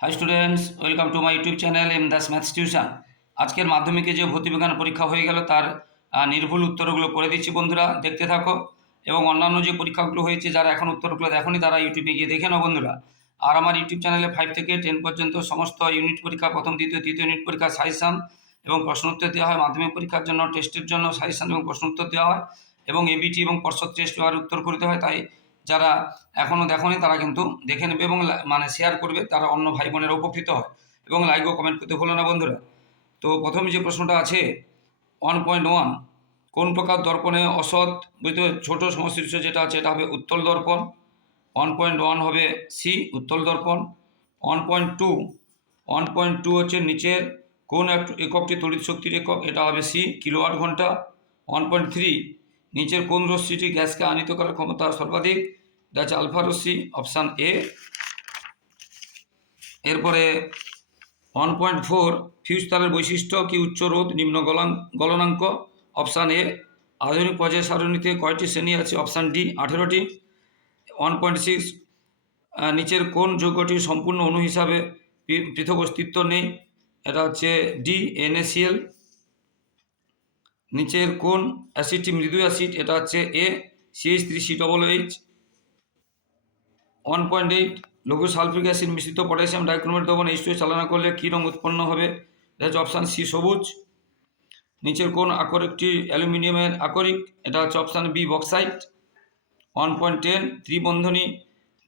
Hi students welcome to my YouTube channel M Das maths tuition আজকের মাধ্যমিকে যে ভর্তিবিজ্ঞান পরীক্ষা হয়ে গেল, তার নির্ভুল উত্তরগুলো করে দিচ্ছি বন্ধুরা, দেখতে থাকো। এবং অন্যান্য যে পরীক্ষাগুলো হয়েছে, যারা এখন উত্তরগুলো দেখনি, তারা ইউটিউবে গিয়ে দেখে নাও বন্ধুরা। আর আমার ইউটিউব চ্যানেলে ফাইভ থেকে টেন পর্যন্ত সমস্ত ইউনিট পরীক্ষা, প্রথম, দ্বিতীয়, তৃতীয় ইউনিট পরীক্ষা সাজেশান এবং প্রশ্ন উত্তর দেওয়া হয়। মাধ্যমিক পরীক্ষার জন্য টেস্টের জন্য সাজেশান এবং প্রশ্ন উত্তর দেওয়া হয়। এবং এবিটি এবং পর্ষদ টেস্ট আর উত্তর করতে হয়, তাই যারা এখনও দেখনি তারা কিন্তু দেখে নেবে এবং মানে শেয়ার করবে, তারা অন্য ভাই বোনেরা উপকৃত হয়। এবং লাইক ও কমেন্ট করতে ভুলো না বন্ধুরা। তো প্রথমে যে প্রশ্নটা আছে ওয়ান পয়েন্ট ওয়ান কোন প্রকার দর্পণে অসৎ, বুঝতে? ছোট সমশীর্ষ যেটা আছে, এটা হবে উত্তল দর্পণ। ওয়ান পয়েন্ট ওয়ান হবে সি উত্তল দর্পণ। One point two one point two হচ্ছে নিচের, কোন এক এককটি তড়িৎ শক্তির একক, এটা হবে সি কিলোওয়াট ঘণ্টা। ওয়ান পয়েন্ট থ্রি নিচের কোন রশ্মিটি গ্যাসকে আনিত করার ক্ষমতা সর্বাধিক? হচ্ছে আলফা অপশান এ এরপরে ওয়ান পয়েন্ট ফোর ফিউজ তারের বৈশিষ্ট্য কি? উচ্চ রোধ, নিম্ন গলান গলনাঙ্ক অপশান এ আধুনিক পর্যায় সারণীতে কয়টি শ্রেণি আছে? অপশান ডি আঠেরোটি। ওয়ান পয়েন্ট সিক্স নিচের কোন যৌগটির সম্পূর্ণ অণু হিসাবে পৃথক অস্তিত্ব নেই? এটা হচ্ছে ডি এনএসিএল নিচের কোন অ্যাসিডটি মৃদু অ্যাসিড এটা হচ্ছে A CH three C double H one point eight লঘু সালফিক অ্যাসিড মিশ্রিত পটাশিয়াম ডাইক্রোমেট দ্রবণ এইচ চালনা করলে কী রঙ উৎপন্ন হবে? এটা হচ্ছে অপশান সি সবুজ। নিচের কোন আকরিকটি অ্যালুমিনিয়ামের আকরিক। এটা হচ্ছে option B bauxite one point ten ত্রিবন্ধনী।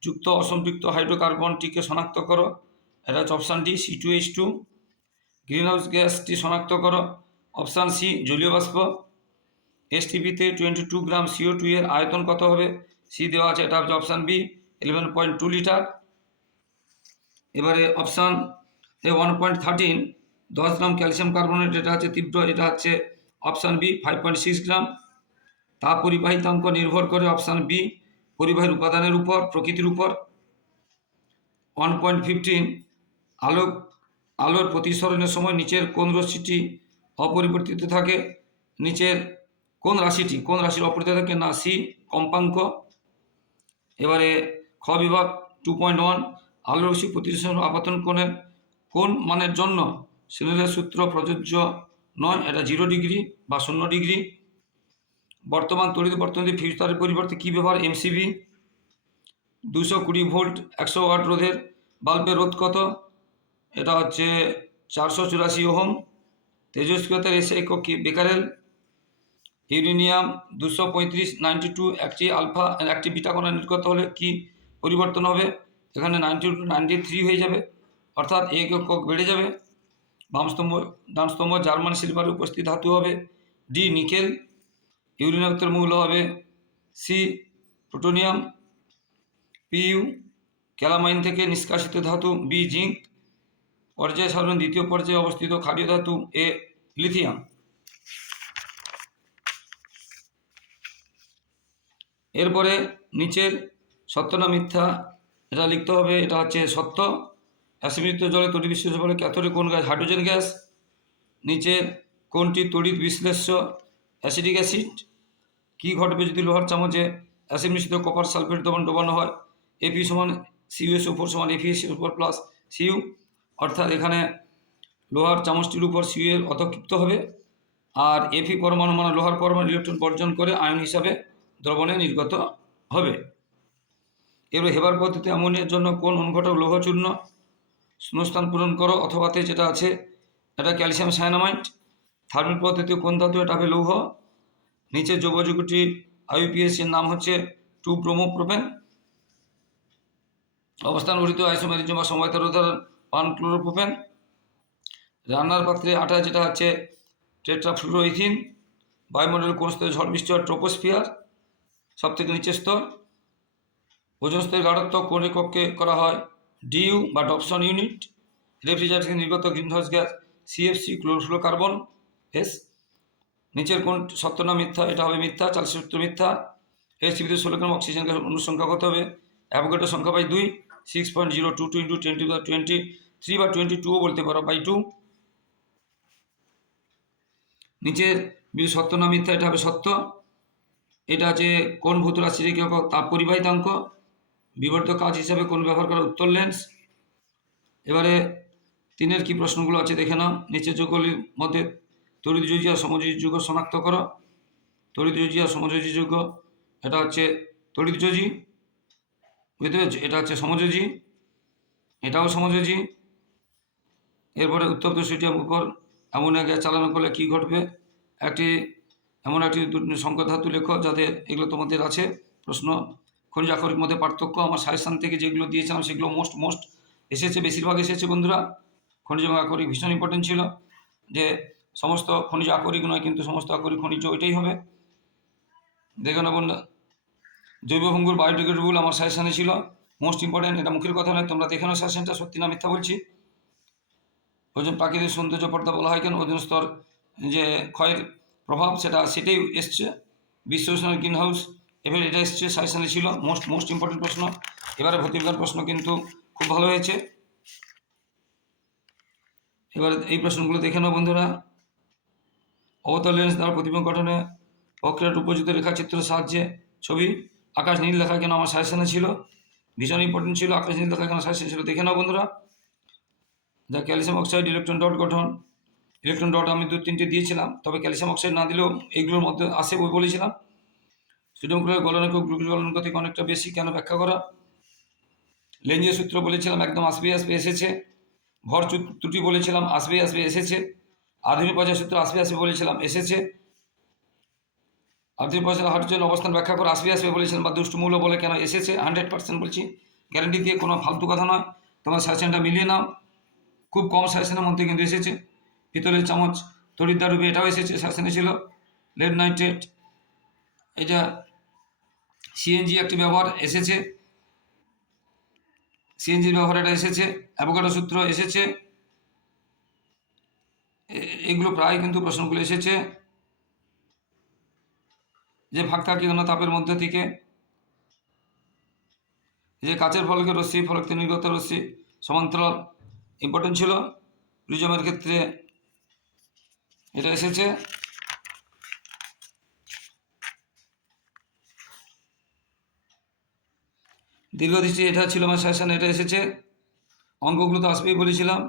যুক্ত অসম্পৃক্ত হাইড্রোকার্বনটিকে শনাক্ত করো। এটা হচ্ছে option D C two H two greenhouse গ্যাসটি শনাক্ত করো। অপশান সি জলীয় বাষ্প। এসটিপিতে twenty two gram CO two এর আয়তন কত হবে? সি দেওয়া আছে, এটা হচ্ছে option B eleven point two litre এবারে option A one point thirteen দশ গ্রাম ক্যালসিয়াম কার্বনেট এটা হচ্ছে তীব্র এটা হচ্ছে option B five point six gram. তাপ পরিবাহিতাঙ্ক নির্ভর করে অপশান বি পরিবাহীর উপাদানের উপর, প্রকৃতির উপর। ওয়ান পয়েন্ট ফিফটিন আলোক, আলোর প্রতিসরণের সময় নিচের কোন রশ্মিটি অপরিবর্তিত থাকে? নিচের কোন রাশিটি, কোন রাশির অপরিবর্তিত থাকে না? সি কম্পাঙ্ক। এবারে খ বিভাগ টু পয়েন্ট ওয়ান আলো রশ্মি প্রতিসরণ আপাতন কোণের কোন মানের জন্য সিলের সূত্র প্রযোজ্য নয়, এটা জিরো ডিগ্রি বা শূন্য ডিগ্রি বর্তমান তড়িৎ বর্তমানে ফিউজ তারের পরিবর্তে কী ব্যবহার? এমসিবি দুশো কুড়ি ভোল্ট, একশো ওয়াট রোধের বাল্বের রোধ কত? এটা হচ্ছে চারশো চুরাশি ওহম। তেজস্ক্রিয়তার এসে একক বেকারেল। ইউরেনিয়াম দুশো পঁয়ত্রিশ, নাইনটি টু, একটি আলফা, একটি বিটা কণা নির্গত হলে কি? পরিবর্তন হবে। এখানে নাইনটি টু নাইনটি থ্রি হয়ে যাবে। অর্থাৎ এক একক বেড়ে যাবে। বাম স্তম্ভ ডান স্তম্ভ জার্মান সিলভারে উপস্থিত ধাতু হবে। ডি নিকেল ইউরেনিয়ামের মূল্য হবে। সি প্লুটোনিয়াম পিইউ ক্যালামাইন থেকে নিষ্কাশিত ধাতু বি জিঙ্ক। পর্যায় সাধারণ দ্বিতীয় পর্যায়ে অবস্থিত ক্ষারীয় ধাতু এ লিথিয়াম। এরপরে নিচের সত্য না মিথ্যা? এটা লিখতে হবে, এটা হচ্ছে সত্য। অ্যাসিমিত জলে তড়িৎ বিশ্লেষ্য বলে ক্যাথোডিক কোন গ্যাস? Hydrogen gas. নিচের কোনটি তড়িৎ বিশ্লেষ্য? Acidic acid. কী ঘটবে যদি লোহার চামচে অ্যাসিড মিশ্রিত কপার সালফেট দ্রবণ ডোবানো হয়? এপি সমান সিউএসও ফোর সমান এফিএসও ফোর প্লাস সিউ অর্থাৎ এখানে লোহার চামচটির উপর সিউ এর অতক্ষিপ্ত হবে। আর এফি পরমাণু মানে লোহার পরমাণু ইলেকট্রন বর্জন করে আয়ন হিসাবে দ্রবণে নির্গত হবে। এবার হেবার পদ্ধতিতে অ্যামোনিয়ার জন্য কোন অনুঘটক লৌহ চূর্ণ শূন্যস্থান পূরণ করো অথবাতে যেটা আছে, এটা ক্যালসিয়াম সায়ানামাইট থার্মিক পদ্ধতিতে কোন ধাতু এটা হবে লৌহ, নিচে যোগযুগটি আইউপিএস এর নাম হচ্ছে টু ব্রোমোপ্রোপেন অবস্থান গঠিত আইসোমেরিজম বা সময়তার উদাহরণ ওয়ান ক্লোরোপ্রোপেন রান্নার পাত্রে আটা যেটা হচ্ছে টেট্রাফ্লুরোইথিন বায়ুমণ্ডল কোন স্তরে ঝড় বৃষ্টি হয়, ট্রোপোস্ফিয়ার সব থেকে নিচের স্তর ওজন স্তরের গাঢ়ত্ব কোন এককে করা হয়? ডিইউ বা ডপসন ইউনিট, রেফ্রিজারেটর থেকে নির্গত greenhouse gas CFC chlorofluorocarbons, নিচের কোন সত্য না মিথ্যা? এটা হবে মিথ্যা চালিশ সূত্র মিথ্যা। এর সিবিতে ষোলো গ্রাম অক্সিজেন গ্যাস অনুসংখ্যা কত হবে? অ্যাভোগেটের সংখ্যা বাই দুই six point zero two two into twenty বা টোয়েন্টি থ্রি বা টোয়েন্টি টুও বলতে পারো বাই টু। নিচের বিধি সত্য না মিথ্যা, এটা হবে সত্য। এটা আছে কোন ভূত রাশির একক তাপ পরিবাহিতাঙ্ক? বিবর্ধক কাজ হিসাবে কোন ব্যবহার করা উত্তর লেন্স এবারে তিনের কি প্রশ্নগুলো আছে দেখে নাও। নিচের যোগগুলির মধ্যে তড়িৎ যোজী আর সমযোজী যুগ শনাক্ত করো। তড়িৎ যোজী আর সমযোজী যুগ, এটা হচ্ছে তড়িৎ যোজী বুঝতে পেরেছ? এটা হচ্ছে সমযোজী, এটাও সমযোজী। এরপরে উত্তপ্ত সোডিয়াম উপর অ্যামোনিয়া গ্যাস চালানো করলে কী ঘটবে? একটি, এমন একটি সংকট ধাতু লেখো যাদের এগুলো তোমাদের আছে প্রশ্ন খনিজ আকরিক মধ্যে পার্থক্য, আমার সাজেশান থেকে যেগুলো দিয়েছিলাম সেগুলো মোস্ট মোস্ট এসেছে, বেশিরভাগ এসেছে বন্ধুরা। খনিজ এবং আকরিক ভীষণ ইম্পর্টেন্ট ছিল যে সমস্ত খনিজ আকরিক নয়, কিন্তু সমস্ত আকরিক খনিজ ওইটাই হবে। দেখে না বন্ধু জৈব ভঙ্গুর বায়োডিগ্রেডেবল আমার সাজেশানে ছিল মোস্ট ইম্পর্টেন্ট এটা মুখের কথা নয়, তোমরা দেখে নাও সাজেশনটা, সত্যি না মিথ্যা বলছি। ওজন প্রাকৃতিক সৌন্দর্য পর্দা বলা হয় কেন, ওজন স্তর যে ক্ষয়ের প্রভাব, সেটা, সেটাই এসছে। বিশ্ব গ্রিন হাউস এবার এটা এসছে সাজেশনে ছিল। মোস্ট মোস্ট ইম্পর্টেন্ট প্রশ্ন। এবারে ভর্তি ভর্তিকার প্রশ্ন কিন্তু খুব ভালো হয়েছে। এবার এই প্রশ্নগুলো দেখে নাও বন্ধুরা। অবতল লেন্স দ্বারা প্রতিবিম্ব গঠনে প্রক্রিয়ার উপযুক্ত রেখাচিত্রের সাহায্যে ছবি আকাশ নীল লেখা কেন আমার সাজেশনে ছিল? ভীষণ ইম্পর্টেন্ট ছিল। আকাশ নীল লেখা কেন সাজেশন ছিল? দেখে নাও বন্ধুরা। যা ক্যালসিয়াম অক্সাইড ইলেকট্রন ডট গঠন। ইলেকট্রন ডট আমি দু তিনটে দিয়েছিলাম। তবে ক্যালসিয়াম অক্সাইড না দিলেও এইগুলোর মধ্যে আসে বলেছিলাম। সোডিয়াম ক্লোরাইড গলনাঙ্ক গ্লুকোজ গলনাঙ্ক থেকে অনেকটা বেশি কেন ব্যাখ্যা করা? লেঞ্জের সূত্র বলেছিলাম, একদম আসবে আসবে এসেছে। ভর ত্রুটি বলেছিলাম, আসবে আসবে এসেছে। আধুনিক পর্যায় সূত্র আসবে আসবে বলেছিলাম, এসেছে। আধুনিক পর্যায়ে হাইড্রোজেন অবস্থান ব্যাখ্যা করে, আসবে আসবে বলেছিলাম বা দুষ্টমূল্য বলে কেন এসেছে। হান্ড্রেড পার্সেন্ট বলছি গ্যারান্টি দিয়ে কোনো ফালতু কথা নয়। তোমার সাজেশনটা মিলিয়ে নাও। খুব কম সাজেশনের মধ্যে কিন্তু এসেছে। পিতলের চামচ তরিদ্দার রূপে এটাও এসেছে, সাজেশনে ছিল। লেড নাইট্রেট এটা সিএনজি একটি ব্যবহার এসেছে। সিএনজির ব্যবহার এটা এসেছে, অ্যাভোকাডো সূত্র এসেছে। এগুলো প্রায় কিন্তু প্রশ্নগুলো এসেছে। যে ভাগ থাকে কোনো তাপের মধ্যে থেকে। যে কাচের ফলকে রশ্মি ফলক নির্গত রশ্মি, সমান্তরাল ইম্পর্টেন্ট ছিল। প্রিজমের ক্ষেত্রে এটা এসেছে। দীর্ঘদৃষ্টি এটা ছিল আমার সাজেশন এটা এসেছে। অঙ্কগুলো তো আসবেই বলেছিলাম।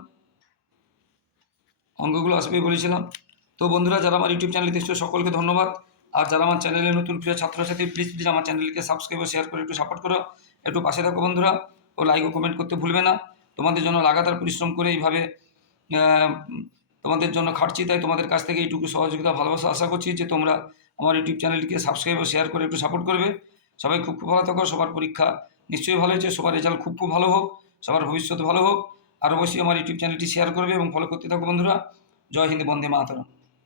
অঙ্কগুলো আসবেই বলেছিলাম। তো বন্ধুরা, যারা আমার ইউটিউব চ্যানেল দেখছ, সকলকে ধন্যবাদ। আর যারা আমার চ্যানেলে নতুন প্রিয় ছাত্রছাত্রী প্লিজ প্লিজ আমার চ্যানেলকে সাবস্ক্রাইব শেয়ার করে একটু সাপোর্ট করো। একটু পাশে থাকো বন্ধুরা। ও লাইক ও কমেন্ট করতে ভুলবে না। তোমাদের জন্য লাগাতার পরিশ্রম করে এইভাবে তোমাদের জন্য খাটছি। তাই তোমাদের কাছ থেকে এইটুকু সহযোগিতা, ভালোবাসা আশা করছি যে তোমরা আমার ইউটিউব চ্যানেলকে সাবস্ক্রাইব ও শেয়ার করে একটু সাপোর্ট করবে। সবাই খুব ভালো থাকো। সবার পরীক্ষা নিশ্চয়ই ভালো হয়েছে সবার রেজাল্ট খুব খুব ভালো হোক, সবার ভবিষ্যৎ ভালো হোক। আর অবশ্যই আমার ইউটিউব চ্যানেলটি শেয়ার করবে এবং ফলো করতে থাকো বন্ধুরা। জয় হিন্দ, বন্দে মাতরম।